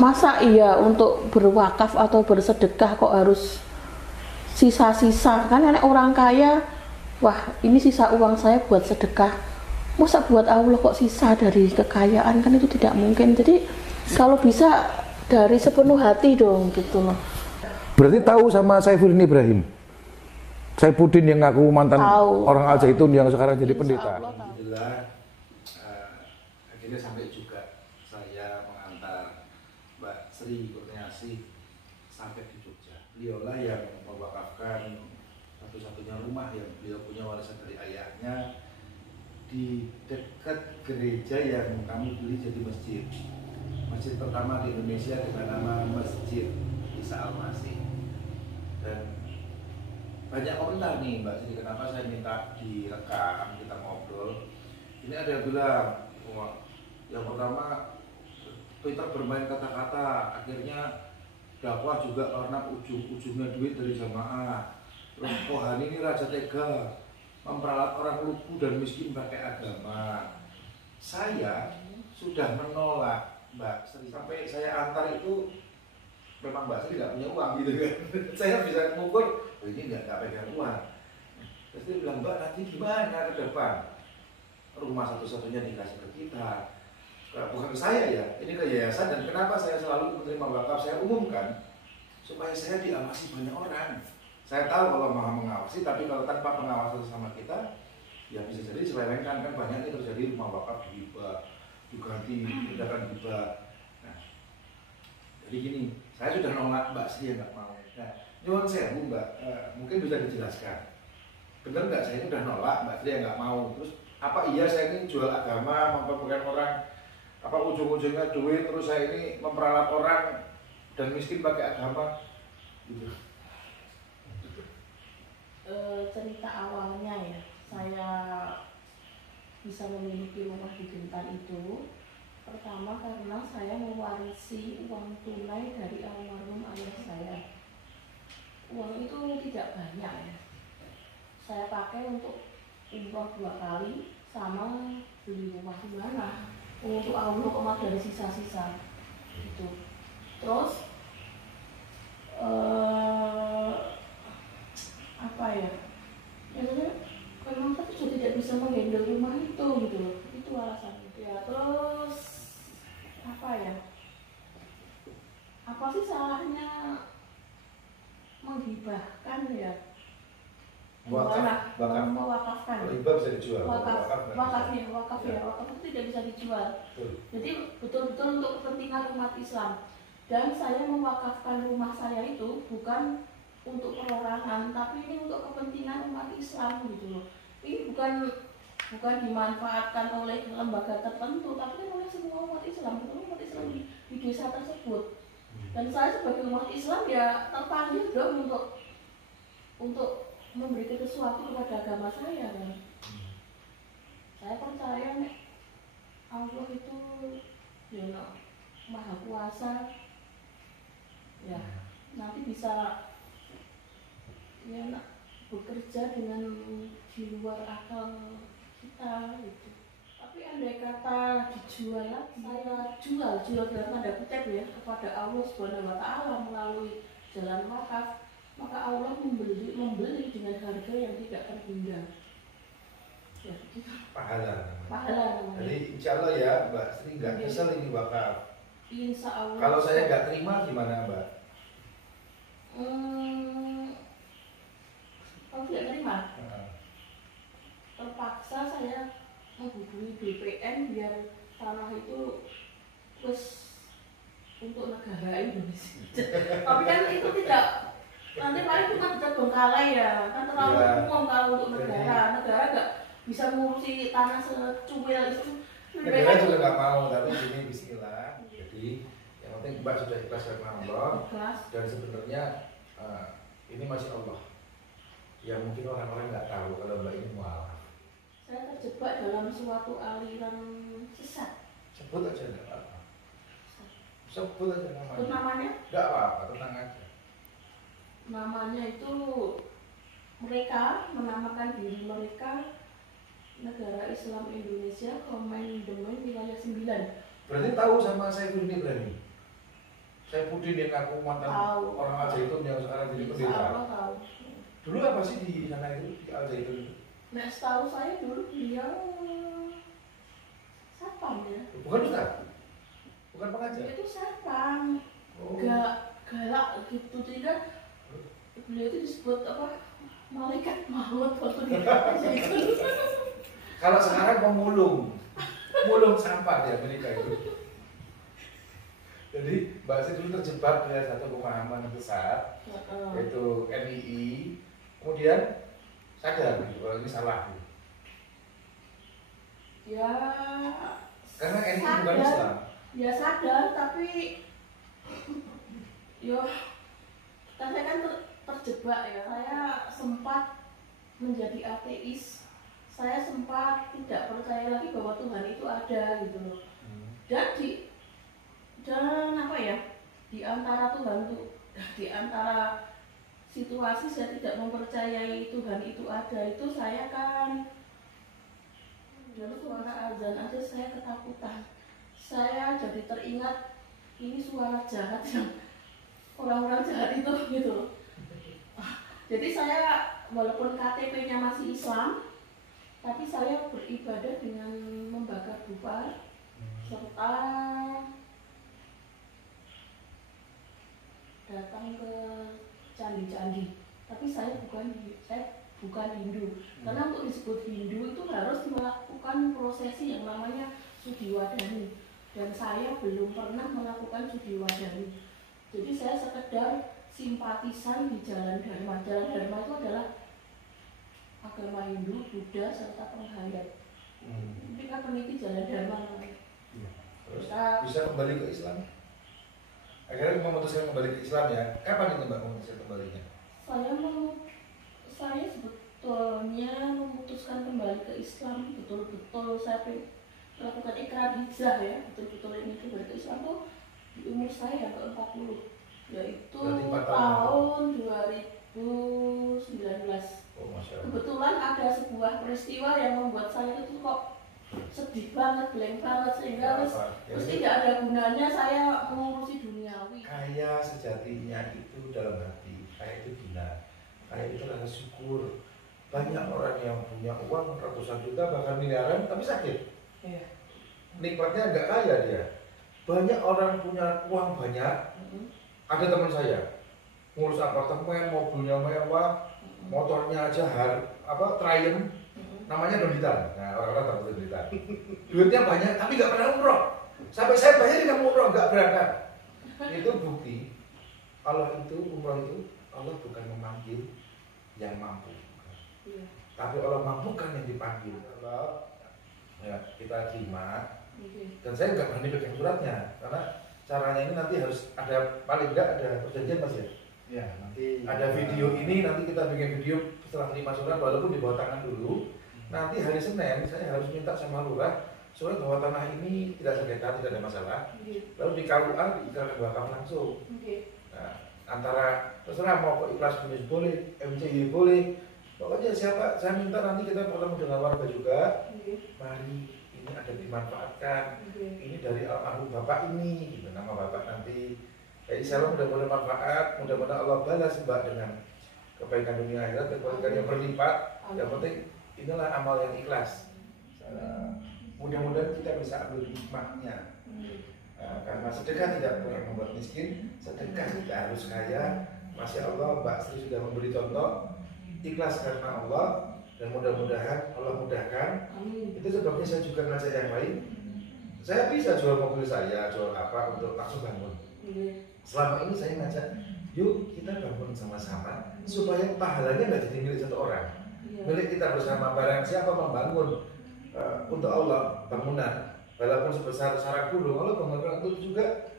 Masa iya untuk berwakaf atau bersedekah kok harus sisa-sisa? Kan ada orang kaya, wah ini sisa uang saya buat sedekah, masa buat Allah kok sisa dari kekayaan? Kan itu tidak mungkin. Jadi kalau bisa dari sepenuh hati dong gitu loh. Berarti tahu sama Saifuddin Ibrahim? Saifuddin yang ngaku mantan orang Al Zaitun yang sekarang jadi pendeta. Alhamdulillah, akhirnya sampai juga saya mengantar Mbak Sri Kurniasih sampai di Jogja. Beliaulah yang mewakafkan satu-satunya rumah yang beliau punya warisan dari ayahnya di dekat gereja yang kami beli jadi masjid. Masjid pertama di Indonesia dengan nama Masjid Isa Al-Masih. Dan banyak komentar nih Mbak Sri, kenapa saya minta direkam, kita ngobrol. Ini ada yang bilang, wah, yang pertama Peter bermain kata-kata, akhirnya dakwah juga karena ujung-ujungnya duit dari jamaah. Terus Kohani ini raja tega, memperalat orang lugu dan miskin pakai agama. Saya sudah menolak Mbak Sri, sampai saya antar itu memang Mbak Sri nggak punya uang gitu kan. Saya bisa mengukur, oh ini nggak pegang uang. Terus dia bilang, Mbak nanti gimana ke depan? Rumah satu-satunya dikasih ke kita. Bukan ke saya ya, ini ke yayasan. Dan kenapa saya selalu menerima wakaf, saya umumkan supaya saya diawasi banyak orang. Saya tahu kalau Maha mengawasi, tapi kalau tanpa pengawasan sama kita, ya bisa jadi diselewengkan. Kan banyak ini terjadi rumah wakaf dihibah, diganti, tindakan hibah. Nah, jadi gini, saya sudah nolak Mbak Sri yang nggak mau. Nah, nyuwun sewu Mbak, mungkin bisa dijelaskan. Benar nggak saya ini udah nolak Mbak Sri yang nggak mau? Terus apa iya saya ini jual agama, memperbukan orang, apa ujung-ujungnya duit, terus saya ini memperalat orang dan miskin pakai agama? Gitu. Cerita awalnya ya, saya bisa memiliki rumah di Bintan itu pertama karena saya mewarisi uang tunai dari almarhum ayah saya. Uang itu tidak banyak ya, saya pakai untuk umroh 2 kali sama beli rumah di mana. Untuk Allah kok dari sisa-sisa gitu. Terus apa ya? Memang saya sudah tidak bisa menghandle rumah itu gitu loh. Itu alasannya. Ya terus apa ya? Apa sih salahnya menghibahkan ya? Mewakafkan. Hibah bisa dijual. Wakaf itu tidak bisa dijual. Jadi betul-betul untuk kepentingan umat Islam. Dan saya mewakafkan rumah saya itu bukan untuk perorangan, tapi ini untuk kepentingan umat Islam gitu loh. Ini bukan dimanfaatkan oleh lembaga tertentu, tapi oleh semua umat Islam, umat Islam di desa tersebut. Dan saya sebagai umat Islam ya terpanggil dong untuk memberikan sesuatu kepada agama saya kan. Saya percaya Allah itu ya Maha Kuasa, ya nanti bisa ya bekerja dengan di luar akal kita gitu. Tapi andai kata dijual lagi, saya jual dalam tanda kutip ya kepada Allah Subhanahu wa Ta'ala melalui jalan wakaf, maka Allah membeli dengan harga yang tidak terhingga. Ya, gitu. Pahala. Jadi insya Allah ya Mbak Sri nggak nyesel ini wakaf. Insya Allah. Kalau saya nggak terima gimana Mbak? Kalau tidak terima, terpaksa saya menghubungi BPN biar tanah itu terus untuk negara Indonesia. Tapi kan itu tidak, nanti paling kita terbengkalai ya, kan terlalu umum kalau untuk negara nggak bisa mengurusi tanah secuil itu. Negara juga nggak mau, tapi ini bismillah. Jadi yang penting Mbak sudah ikhlas karena Allah. Dan sebenarnya ini masih Allah. Yang mungkin orang-orang nggak tahu kalau Mbak ini mualaf. Saya terjebak dalam suatu aliran sesat. Sebut aja nggak apa-apa. Sebut aja namanya. Sebut namanya? Nggak apa-apa, tenang aja. Namanya itu mereka menamakan diri mereka Negara Islam Indonesia Komandemen Wilayah 9. Berarti tahu sama Saifuddin Ibrahim? Saipudin yang ngaku mantan orang Al Zaitun yang sekarang jadi pendeta. Tahu. Dulu apa sih di sana itu di Al Zaitun itu? Nah, setahu saya dulu beliau satpam ya. Bukan Ustaz? Bukan pengajar? Itu satpam. Oh. Galak gitu, tidak. Beliau itu disebut apa? Malaikat maut waktu di Al Zaitun. Kalau sekarang pemulung sampah di Amerika itu. Jadi Mbak Sri dulu terjebak dengan satu pemahaman besar, yaitu NII, kemudian sadar gitu, kalau ini salah. Gitu. Ya. Karena NII bukan Islam. Ya sadar, tapi yo, saya kan terjebak ya. Saya sempat menjadi ateis. Saya sempat tidak percaya lagi bahwa Tuhan itu ada gitu loh. Dan apa ya, di antara situasi saya tidak mempercayai Tuhan itu ada, itu saya kan dulu suara azan aja saya ketakutan. Saya jadi teringat ini suara jahat yang orang-orang jahat itu gitu loh. Jadi saya walaupun KTP-nya masih Islam, tapi saya beribadah dengan membakar dupa serta datang ke candi-candi. Tapi saya bukan Hindu. Karena untuk disebut Hindu itu harus melakukan prosesi yang namanya Sudiwadani. Dan saya belum pernah melakukan Sudiwadani. Jadi saya sekedar simpatisan di Jalan Dharma. Jalan Dharma itu adalah agama Hindu, Buddha, serta penghayat. Ini kan peneliti Jalan Dharma namanya. Terus bisa kembali ke Islam? Akhirnya memutuskan kembali ke Islam ya. Kapan itu Mbak memutuskan kembalinya? Saya sebetulnya memutuskan kembali ke Islam betul-betul saya melakukan ikrar hijrah ya, betul-betul ini kembali ke Islam tuh di umur saya yang ke-40, yaitu tahun 2019. Oh, Masya Allah. Kebetulan ada sebuah peristiwa yang membuat saya itu kok sedih banget, blank banget, sehingga terus tidak ada gunanya saya mengurusi duniawi. Kaya sejatinya itu dalam hati, kaya itu benar, kaya itu rasa syukur. Banyak orang yang punya uang ratusan juta bahkan miliaran tapi sakit. Nikmatnya nggak kaya dia. Banyak orang punya uang banyak. Ada teman saya ngurus apartemen, mobilnya mewah, motornya aja Triumph. Namanya Donitan. Nah, orang-orang tahu Donitan. Duitnya banyak tapi nggak pernah umroh. Sampai saya bayarin yang umroh nggak berangkat. Itu bukti Allah itu umroh itu Allah bukan memanggil yang mampu, tapi Allah mampukan yang dipanggil. Kalau ya kita terima, dan saya nggak berani pegang suratnya karena caranya ini nanti harus ada paling nggak ada perjanjian Mas ya. Ya nanti ada video ini, nanti kita bikin video setelah terima surat walaupun di bawah tangan dulu. Nanti hari Senin saya harus minta sama lurah soalnya bahwa tanah ini tidak sengketa, tidak ada masalah. Lalu di KUA diikrarkan wakaf langsung. Nah, antara terserah mau ikhlas tulis boleh, MCI boleh. Pokoknya siapa saya minta nanti kita bertemu dengan warga juga. Mari ini ada dimanfaatkan. Ini dari almarhum bapak ini, gitu, nama bapak nanti. Insya Allah mudah-mudahan manfaat, mudah-mudahan Allah balas Mbak dengan kebaikan dunia akhirat, kebaikan yang berlipat. Yang penting inilah amal yang ikhlas. Mudah-mudahan kita bisa ambil hikmahnya. Karena sedekah tidak pernah membuat miskin, sedekah kita harus kaya. Masya Allah, Mbak Sri sudah memberi contoh ikhlas karena Allah, dan mudah-mudahan Allah mudahkan. Itu sebabnya saya juga ngajak yang lain. Saya bisa jual mobil saya, jual apa untuk langsung bangun. Selama ini saya ngajak, yuk kita bangun sama-sama supaya pahalanya nggak jadi milik satu orang. Milik kita bersama. Barang siapa membangun untuk Allah bangunan walaupun sebesar sarang gunung, Allah bangunkan itu juga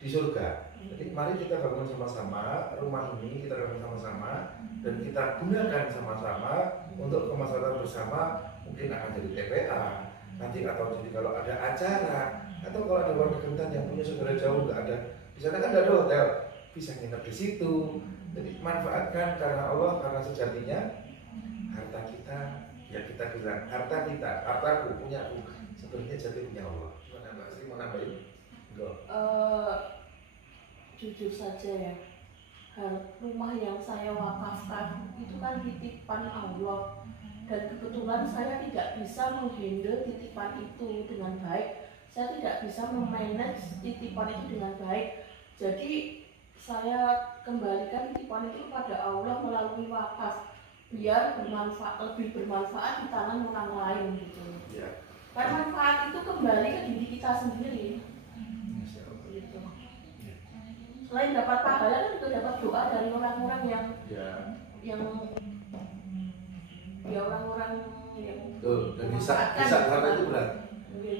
di surga. Jadi mari kita bangun sama-sama rumah ini, kita bangun sama-sama dan kita gunakan sama-sama untuk kemaslahatan bersama. Mungkin akan jadi TPA nanti, atau jadi kalau ada acara, atau kalau ada warga Kentan yang punya saudara jauh nggak ada di sana kan nggak ada hotel, bisa nginep di situ. Jadi manfaatkan karena Allah, karena sejatinya harta kita, ya kita bilang harta kita, hartaku, punyaku, sebenarnya jadi punya Allah. Gimana Mbak Sri, mau nambahin? Enggak. jujur saja ya, rumah yang saya wakafkan itu kan titipan Allah, dan kebetulan saya tidak bisa menghandle titipan itu dengan baik. Saya tidak bisa memanage titipan itu dengan baik. Jadi saya kembalikan titipan itu pada Allah melalui wakaf, biar lebih bermanfaat di tangan orang lain gitu. Ya. Karena manfaat itu kembali ke diri kita sendiri. Gitu. Selain dapat pahala kan juga dapat doa dari orang-orang yang orang-orang yang Tuh, dan hisab harta itu berat.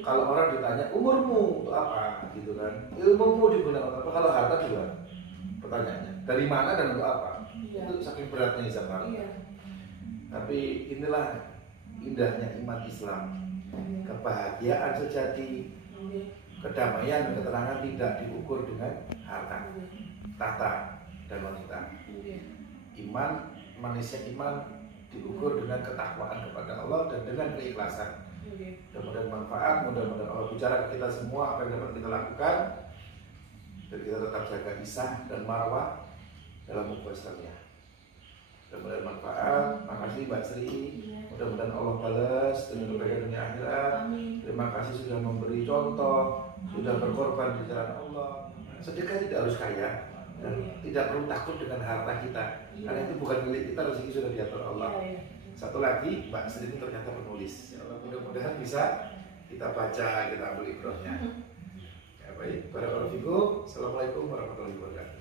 Kalau orang ditanya umurmu untuk apa, gitu kan? Ilmumu digunakan apa? Kalau harta juga pertanyaannya dari mana dan untuk apa? Iya. Itu saking beratnya hisab harta. Iya. Tapi inilah indahnya iman Islam. Kebahagiaan sejati, kedamaian dan ketenangan tidak diukur dengan harta, tahta dan wanita. Iman, manisnya iman diukur dengan ketakwaan kepada Allah dan dengan keikhlasan. Mudah-mudahan manfaat, mudah-mudahan Allah bicara ke kita semua apa yang dapat kita lakukan, dan kita tetap jaga isah dan marwah dalam ukhuwah Islamiyah. Mudah-mudahan manfaat. Makasih Mbak Sri. Mudah-mudahan Allah balas dengan kebaikan dunia akhirat. Terima kasih sudah memberi contoh, sudah berkorban di jalan Allah. Sedekah tidak harus kaya dan tidak perlu takut dengan harta kita, karena itu bukan milik kita, rezeki sudah diatur Allah. Satu lagi, Mbak Sri ini ternyata penulis. Ya Allah, mudah-mudahan bisa kita baca, kita ambil ibrahnya. Ya baik, barakallahu fikum. Assalamualaikum warahmatullahi wabarakatuh.